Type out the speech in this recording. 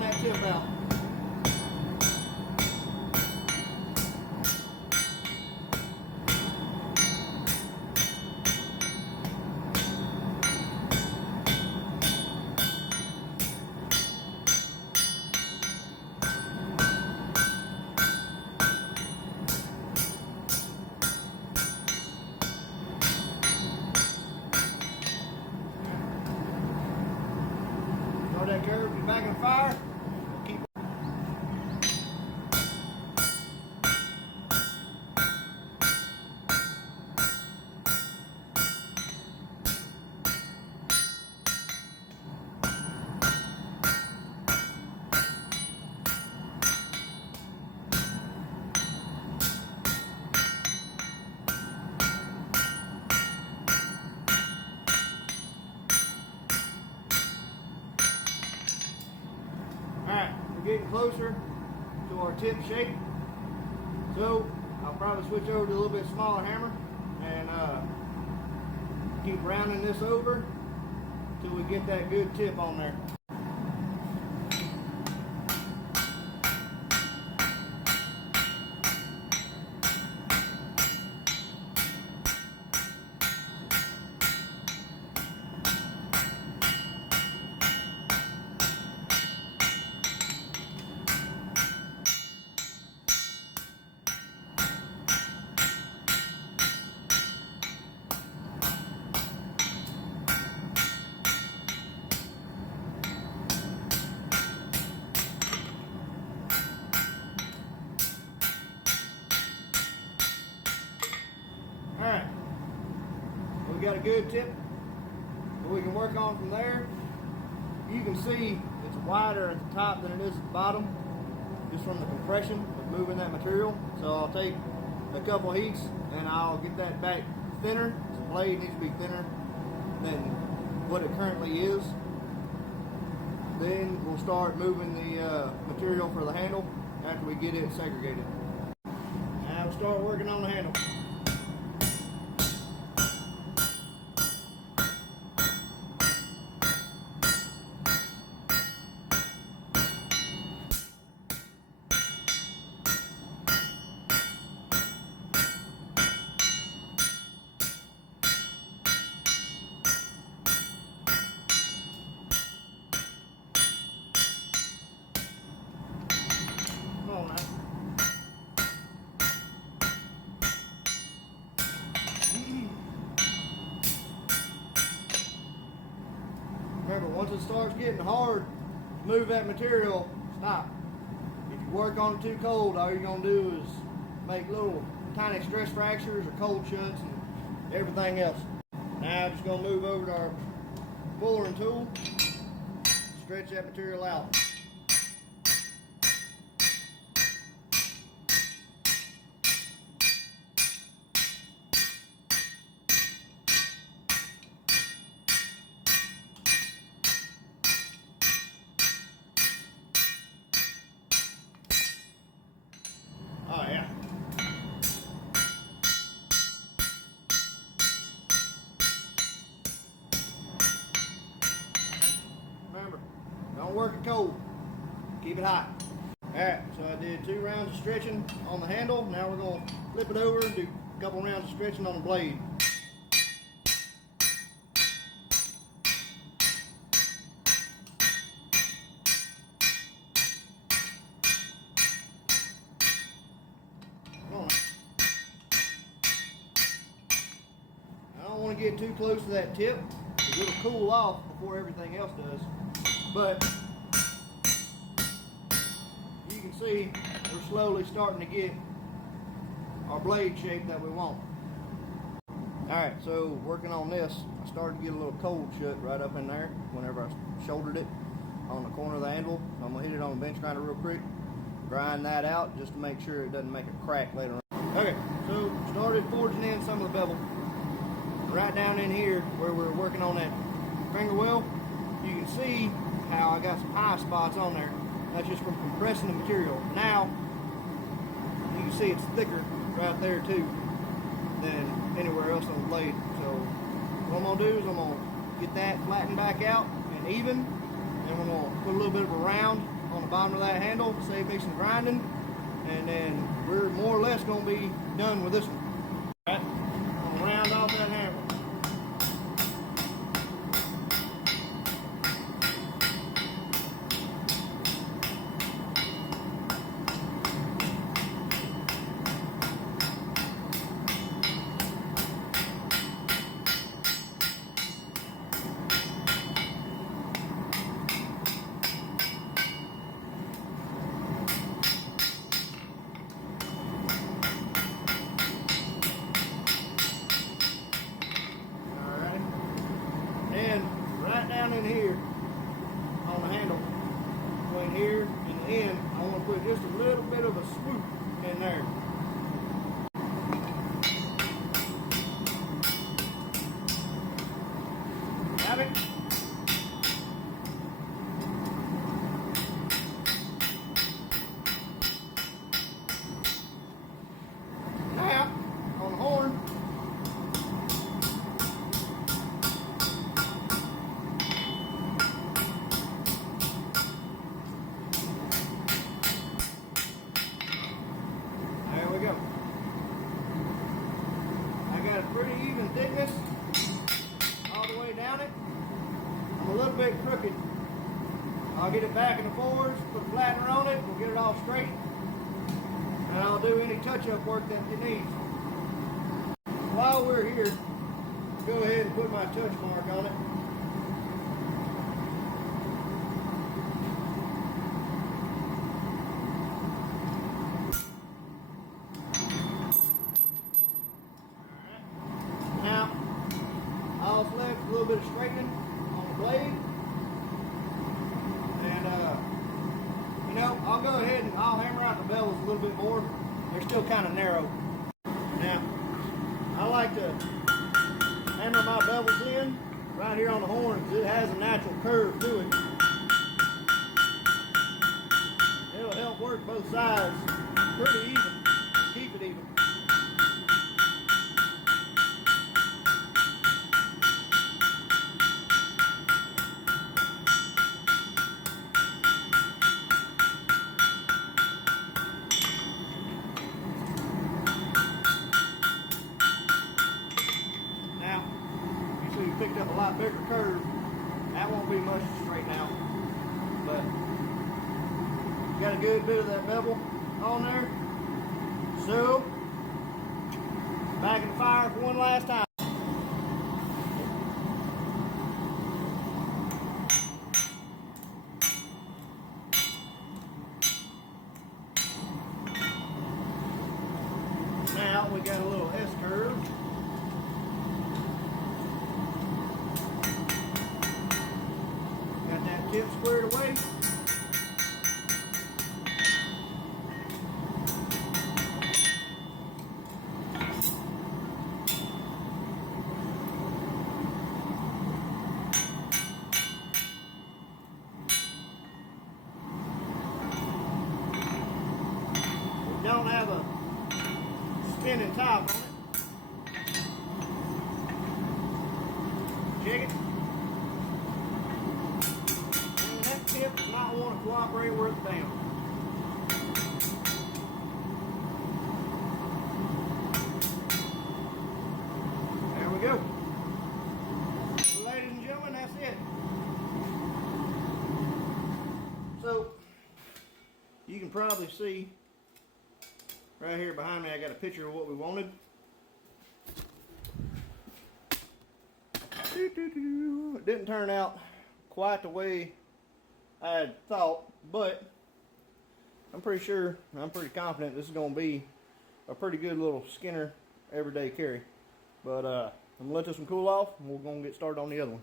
drawing that tip out. Start that curve, get back in the fire. Keep Alright, we're getting closer to our tip shape. So I'll probably switch over to a little bit smaller hammer and keep rounding this over till we get that good tip on there. Alright, we got a good tip that we can work on from there. You can see it's wider at the top than it is at the bottom, just from the compression of moving that material. So I'll take a couple heats and I'll get that back thinner. The blade needs to be thinner than what it currently is. Then we'll start moving the material for the handle after we get it segregated. Now we'll start working on the handle. Remember, once it starts getting hard to move that material, stop. If you work on it too cold, all you're going to do is make little tiny stress fractures or cold shuts and everything else. Now I'm just going to move over to our fullering tool, stretch that material out. Oh yeah. Remember, don't work it cold. Keep it hot. Alright, so I did 2 rounds of stretching on the handle. Now we're going to flip it over and do a couple rounds of stretching on the blade. I don't want to get too close to that tip because it'll cool off before everything else does. But you can see we're slowly starting to get our blade shape that we want. Alright, so working on this, I started to get a little cold shut right up in there whenever I shouldered it on the corner of the anvil. So I'm going to hit it on the bench grinder real quick, grind that out just to make sure it doesn't make a crack later on. Okay, so started forging in some of the bevel. Right down in here where we're working on that finger well, you can see how I got some high spots on there. That's just from compressing the material. Now, you can see it's thicker right there too than anywhere else on the blade. So what I'm going to do is I'm going to get that flattened back out and even, and we're going to put a little bit of a round on the bottom of that handle to save me some grinding, and then we're more or less going to be done with this one. All right, I'm going to round off that handle. And right down in here on the handle, between here and the end, I want to put just a little bit of a swoop in there. Have it? Now, on the horn, go. I got a pretty even thickness all the way down it. I'm a little bit crooked. I'll get it back in the forwards, put a flattener on it, we'll get it all straight, and I'll do any touch-up work that it needs. While we're here, go ahead and put my touch mark on it. A little bit of straightening on the blade, and you know, I'll go ahead and I'll hammer out the bevels a little bit more. They're still kind of narrow. Now, I like to hammer my bevels in right here on the horn because it has a natural curve to it. It'll help work both sides pretty even. Keep it even. Picked up a lot bigger curve. That won't be much to straighten out, but got a good bit of that bevel on there. So back in the fire for one last time. Now we got a little S curve. Tip squared away. We don't have a spinning top on it. Check it. Tip does not want to cooperate where it's down. There we go. Ladies and gentlemen, that's it. So, you can probably see right here behind me, I got a picture of what we wanted. It didn't turn out quite the way I had thought, but I'm pretty confident this is going to be a pretty good little Skinner everyday carry. But I'm going to let this one cool off, and we're going to get started on the other one.